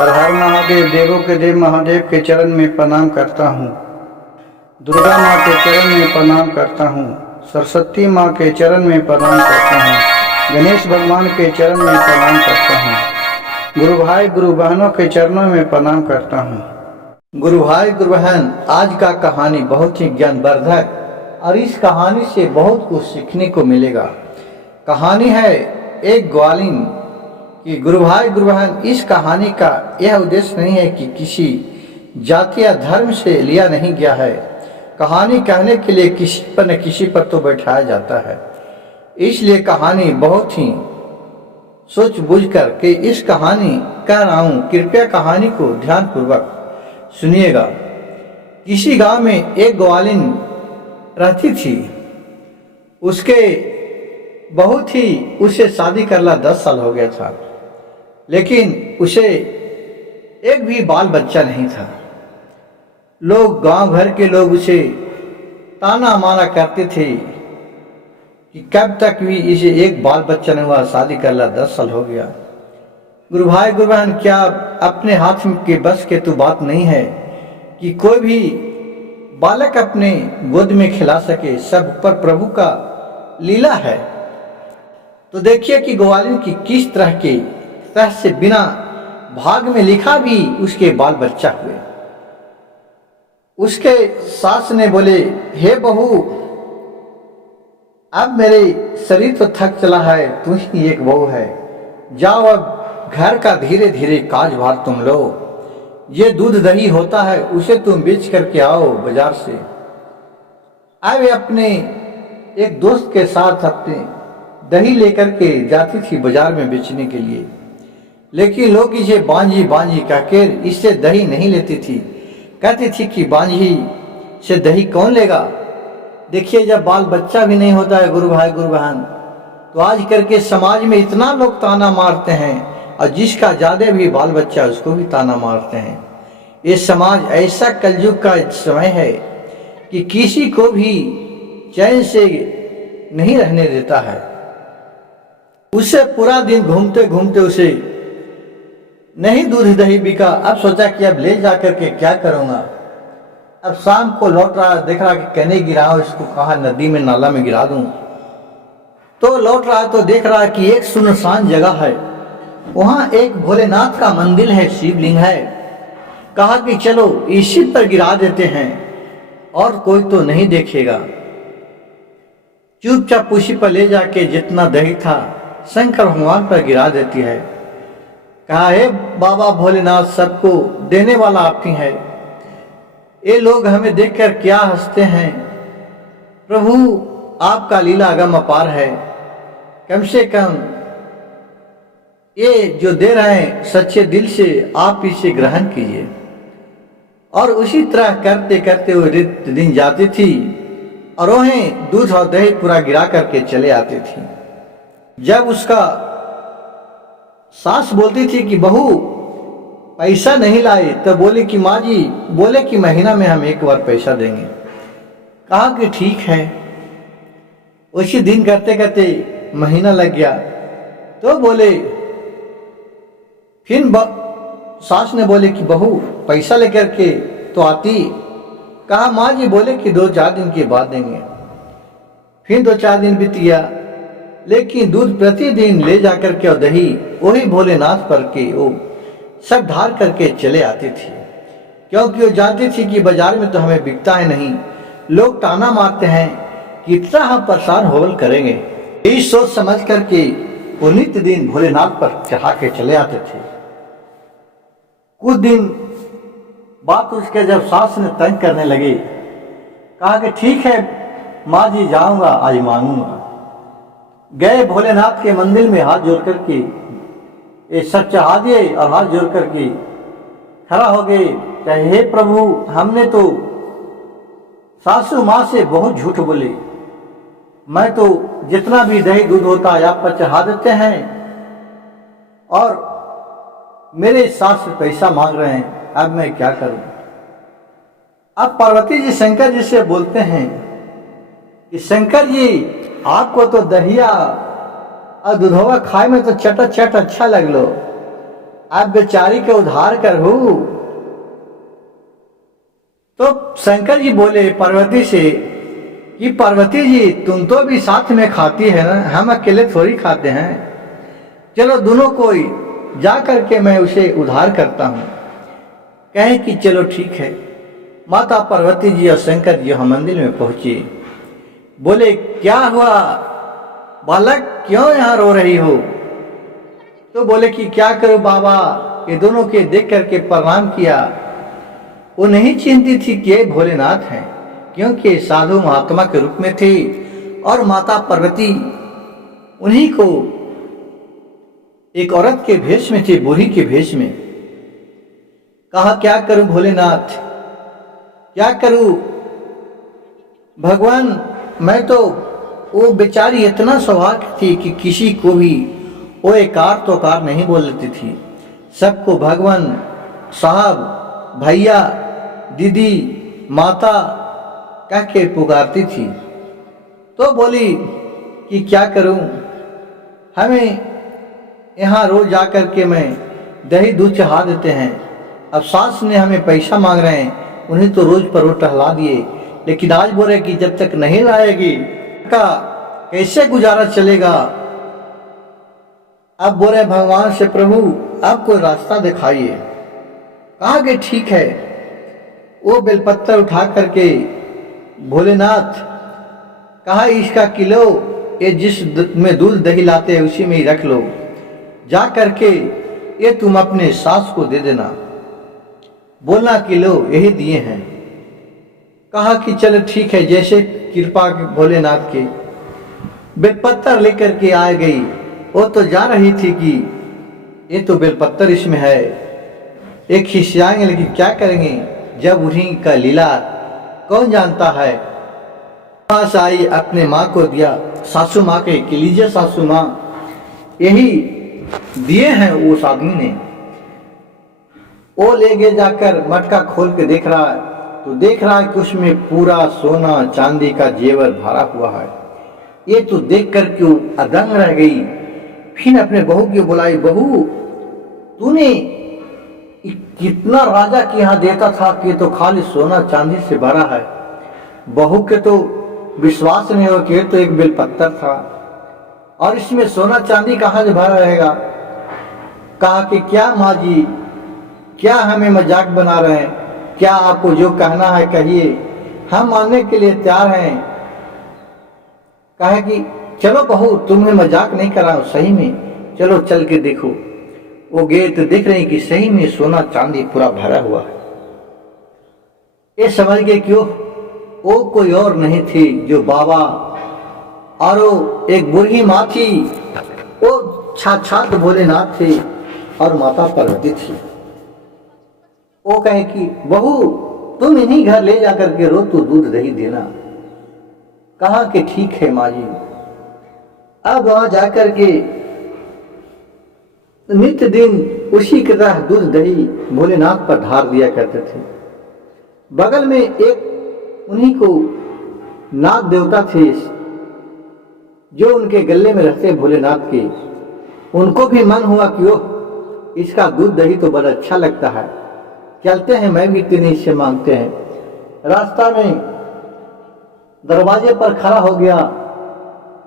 हर हर महादेव, देवों के देव महादेव के चरण में प्रणाम करता हूँ। दुर्गा माँ के चरण में प्रणाम करता हूँ। सरस्वती माँ के चरण में प्रणाम करता हूँ। गणेश भगवान के चरण में प्रणाम करता हूँ। गुरु भाई गुरु बहनों के चरणों में प्रणाम करता हूँ। गुरु भाई गुरु बहन, आज का कहानी बहुत ही ज्ञानवर्धक और इस कहानी से बहुत कुछ सीखने को मिलेगा। कहानी है एक ग्वालिन कि गुरु भाई गुरु बहन, इस कहानी का यह उद्देश्य नहीं है कि किसी जाति या धर्म से लिया नहीं गया है। कहानी कहने के लिए किसी पर न किसी पर तो बैठाया जाता है, इसलिए कहानी बहुत ही सोच बूझ कर के इस कहानी कह रहा हूँ। कृपया कहानी को ध्यानपूर्वक सुनिएगा। किसी गांव में एक ग्वालिन रहती थी। उसके बहुत ही उसे शादी करला 10 साल हो गया था, लेकिन उसे एक भी बाल बच्चा नहीं था। लोग, गांव भर के लोग उसे ताना मारा करते थे कि कब तक भी इसे एक बाल बच्चा नहीं हुआ, शादी करला 10 साल हो गया। गुरु भाई गुरु बहन, क्या अपने हाथ के बस के तो बात नहीं है कि कोई भी बालक अपने गोद में खिला सके। सब पर प्रभु का लीला है। तो देखिए कि ग्वालिन की किस तरह से बिना भाग में लिखा भी उसके बाल बच्चा हुए। उसके सास ने बोले, हे बहू, अब मेरे शरीर तो थक चला है, तू ही एक बहू है, जाओ अब घर का धीरे धीरे काजभार तुम लो। ये दूध दही होता है, उसे तुम बेच करके आओ बाजार से। अब अपने एक दोस्त के साथ अपने दही लेकर के जाती थी बाजार में बेचने के लिए, लेकिन लोग इसे बांझी बांझी कहकर इससे दही नहीं लेती थी। कहती थी कि बांझी से दही कौन लेगा। देखिए, जब बाल बच्चा भी नहीं होता है गुरु भाई गुरु बहन, तो आज करके समाज में इतना लोग ताना मारते हैं, और जिसका ज्यादा भी बाल बच्चा उसको भी ताना मारते हैं। ये समाज ऐसा कलयुग का समय है कि किसी को भी चैन से नहीं रहने देता है। उसे पूरा दिन घूमते घूमते उसे नहीं दूध दही बिका। अब सोचा कि अब ले जाकर के क्या करूंगा। अब शाम को लौट रहा, देख रहा कि कहने गिराऊं इसको, कहा नदी में नाला में गिरा दूं। तो लौट रहा तो देख रहा कि एक सुनसान जगह है, वहां एक भोलेनाथ का मंदिर है, शिवलिंग है। कहा कि चलो इसी पर गिरा देते हैं और कोई तो नहीं देखेगा। चुपचाप उसी पर ले जाके जितना दही था शंकर भगवान पर गिरा देती है। कहा, हे बाबा भोलेनाथ, सबको देने वाला आप ही है, ये लोग हमें देखकर क्या हंसते हैं। प्रभु, आपका लीला अगम अपार है, कम से कम ये जो दे रहे हैं सच्चे दिल से आप इसे ग्रहण कीजिए। और उसी तरह करते करते वो दिन जाती थी और वहीं दूध और दही पूरा गिरा करके चले आती थी। जब उसका सास बोलती थी कि बहू पैसा नहीं लाई, तो बोले कि माँ जी बोले कि महीना में हम एक बार पैसा देंगे। कहा कि ठीक है। उसी दिन करते करते महीना लग गया। तो बोले, फिर सास ने बोले कि बहू पैसा लेकर के तो आती। कहा माँ जी बोले कि 2-4 दिन के बाद देंगे। फिर 2-4 दिन बीत गया, लेकिन दूध प्रतिदिन ले जाकर के और दही वही भोलेनाथ पर के वो सब ढार करके चले आती थी, क्योंकि वो जानती थी कि बाजार में तो हमें बिकता है नहीं, लोग ताना मारते हैं, कितना हम परेशान होल करेंगे। यही सोच समझ करके वो नित्य दिन भोलेनाथ पर चढ़ा के चले आते थे। कुछ दिन बात उसके जब सास ने तंग करने लगे, कहा कि ठीक है माँ जी, जाऊंगा, आज मांगूंगा। गए भोलेनाथ के मंदिर में, हाथ जोड़ करके ये सब चढ़ा दिए और हाथ जोड़ करके खड़ा हो गए। कहे, हे प्रभु, हमने तो सासू माँ से बहुत झूठ बोले, मैं तो जितना भी दही दूध होता है आप पर चढ़ा देते हैं और मेरे सास से पैसा मांग रहे हैं, अब मैं क्या करूं। अब पार्वती जी शंकर जी से बोलते हैं कि शंकर जी, आपको तो दहिया और दूधवा खाए में तो चटा चट अच्छा लगलो, अब बेचारी के उद्धार करहु। तो शंकर जी बोले पार्वती से कि पार्वती जी तुम तो भी साथ में खाती है ना, हम अकेले थोड़ी खाते हैं, चलो दोनों कोई जा करके मैं उसे उद्धार करता हूँ। कहे कि चलो ठीक है। माता पार्वती जी और शंकर जी हम मंदिर में पहुंचे। बोले क्या हुआ बालक, क्यों यहाँ रो रही हो? तो बोले कि क्या करूं बाबा, ये दोनों के देख करके प्रणाम किया। वो नहीं चिंती थी कि ये भोलेनाथ हैं, क्योंकि साधु महात्मा के रूप में थे और माता पार्वती उन्हीं को एक औरत के भेष में थी, बूढ़ी के भेष में। कहा क्या करूं भोलेनाथ, क्या करूं भगवान, मैं तो वो बेचारी इतना सौभाग्य थी कि किसी को भी वो एकार तो कार नहीं बोल लेती थी, सबको भगवान, साहब, भैया, दीदी, माता कह के पुकारती थी। तो बोली कि क्या करूं, हमें यहाँ रोज जाकर के मैं दही दूध चढ़ा देते हैं, अब सास ने हमें पैसा मांग रहे हैं, उन्हें तो रोज पर रोज टहला दिए, लेकिन आज बोले कि जब तक नहीं लाएगी का कैसे गुजारा चलेगा। अब बोले भगवान से प्रभु अब कोई रास्ता दिखाइए। कहा कि ठीक है। वो बेलपत्तर उठा करके भोलेनाथ कहा इसका किलो ये जिस में दूध दही लाते हैं उसी में ही रख लो, जा करके ये तुम अपने सास को दे देना, बोलना किलो यही दिए हैं। कहा कि चलो ठीक है, जैसे कृपा भोलेनाथ की। बेलपत्तर लेकर के आ गई। वो तो जा रही थी कि ये तो बेलपत्तर इसमें है, एक खिसियाएंगे, लेकिन क्या करेंगे जब उन्हीं का लीला कौन जानता है। पास आई, अपने माँ को दिया, सासू माँ के कि लीजिए सासू माँ, यही दिए हैं उस आदमी ने। वो ले गए, जाकर मटका खोल के देख रहा है तो देख रहा है कि उसमें पूरा सोना चांदी का जेवर भरा हुआ है। ये तो देख कर क्यों अदंग रह गई। फिर अपने बहू की बुलाई, बहू तूने कितना राजा के यहाँ देता था कि तो खाली सोना चांदी से भरा है। बहू के तो विश्वास नहीं हो कि ये तो एक बेलपत्तर था और इसमें सोना चांदी कहाँ से भरा रहेगा। कहा कि क्या माँ जी, क्या हमें मजाक बना रहे हैं, क्या आपको जो कहना है कहिए, हम मानने के लिए तैयार हैं। कहा कि चलो बहू तुम्हें मजाक नहीं कर रहा हूं, सही में चलो चल के देखो। वो गए तो देख रहे हैं कि सही में सोना चांदी पूरा भरा हुआ है। ये समझ गए क्यों वो कोई और नहीं थी जो बाबा और वो एक बूढ़ी माँ थी, वो साक्षात भोलेनाथ थे और माता पार्वती थी। वो कहे कि बहू तुम इन्हीं घर ले जाकर के रोज तो दूध दही देना। कहा कि ठीक है माँ जी। अब वहां जाकर के नित्य दिन उसी की तरह दूध दही भोलेनाथ पर ढार दिया करते थे। बगल में एक उन्हीं को नाग देवता थे जो उनके गले में रहते भोलेनाथ के। उनको भी मन हुआ कि वो इसका दूध दही तो बड़ा अच्छा लगता है, चलते हैं, मैं भी इतने से मांगते हैं। रास्ता में दरवाजे पर खड़ा हो गया,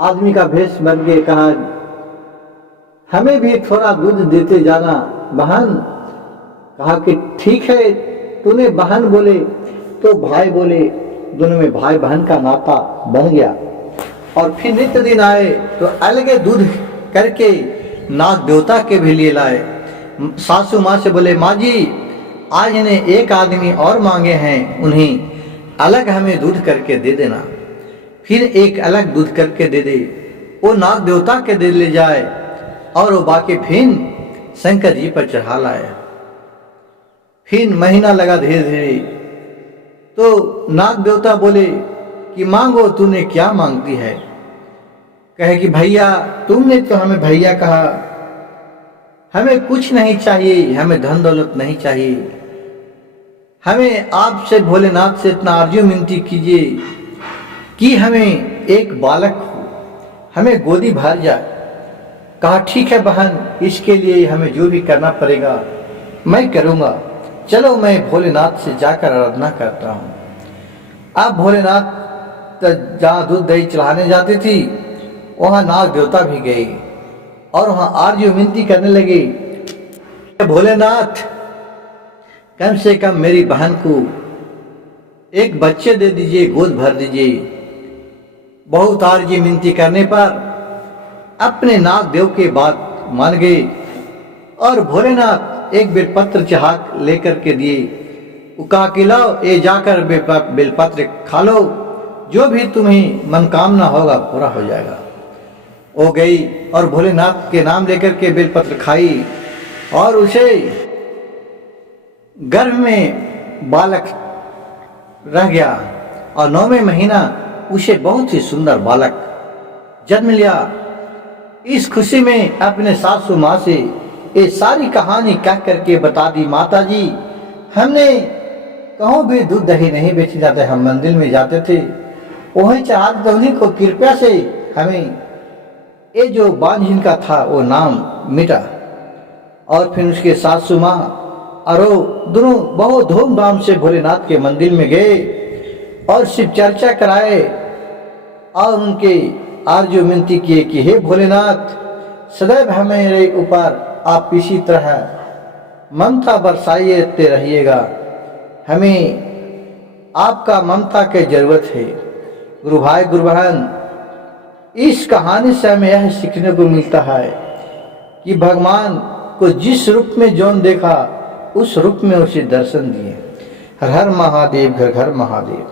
आदमी का भेष बन गए। कहा हमें भी थोड़ा दूध देते जाना बहन। कहा कि ठीक है, तूने बहन बोले तो भाई बोले, दोनों में भाई बहन का नाता बन गया। और फिर नित्य दिन आए तो अलगे दूध करके नाग देवता के भी लिए लाए। सासू माँ से बोले माँ जी आज इन्हें एक आदमी और मांगे हैं, उन्हें अलग हमें दूध करके दे देना। फिर एक अलग दूध करके दे दे, वो नाग देवता के दे ले जाए और वो बाकी फिर शंकर जी पर चढ़ा लाए। फिर महीना लगा धीरे धीरे, तो नाग देवता बोले कि मांगो, तूने क्या मांगती है। कहे कि भैया तुमने तो हमें भैया कहा, हमें कुछ नहीं चाहिए, हमें धन दौलत नहीं चाहिए, हमें आपसे भोलेनाथ से इतना अर्जी विनती कीजिए कि हमें एक बालक हो, हमें गोदी भर जाए। कहा ठीक है बहन, इसके लिए हमें जो भी करना पड़ेगा मैं करूँगा। चलो मैं भोलेनाथ से जाकर आराधना करता हूँ। अब भोलेनाथ जहाँ दूध दही चढ़ाने जाती थी वहाँ नाग देवता भी गए और वहाँ आरजू विनती करने लगे, भोलेनाथ कम से कम मेरी बहन को एक बच्चे दे दीजिए, गोद भर दीजिए। बहुत आरजी विनती करने पर अपने नाग देव के बात मान गए और भोलेनाथ एक बेलपत्र चाह लेकर के दिए। वो कहा कि लाओ ये जाकर बेलपत्र खा लो, जो भी तुम्हें मनकामना होगा पूरा हो जाएगा। वो गई और भोलेनाथ के नाम लेकर के बेलपत्र खाई और उसे गर्भ में बालक रह गया और 9वें महीना उसे बहुत ही सुंदर बालक जन्म लिया। इस खुशी में अपने सासू माँ से ये सारी कहानी कह करके बता दी, माता जी हमने कहूँ भी दूध दही नहीं बेचे जाते, हम मंदिर में जाते थे वहीं चढ़ाते, उन्हीं को कृपया से हमें ये जो बांझिन का था वो नाम मिटा। और फिर उसके सासू माँ और दोनों बहुत धूमधाम से भोलेनाथ के मंदिर में गए और शिव चर्चा कराए और उनके आरजू विनती किए कि हे भोलेनाथ सदैव हमारे ऊपर आप इसी तरह ममता बरसाते रहिएगा, हमें आपका ममता की जरूरत है। गुरु भाई गुरु बहन, इस कहानी से हमें यह सीखने को मिलता है कि भगवान को जिस रूप में जौन देखा उस रूप में उसे दर्शन दिए। हर हर महादेव, घर घर महादेव।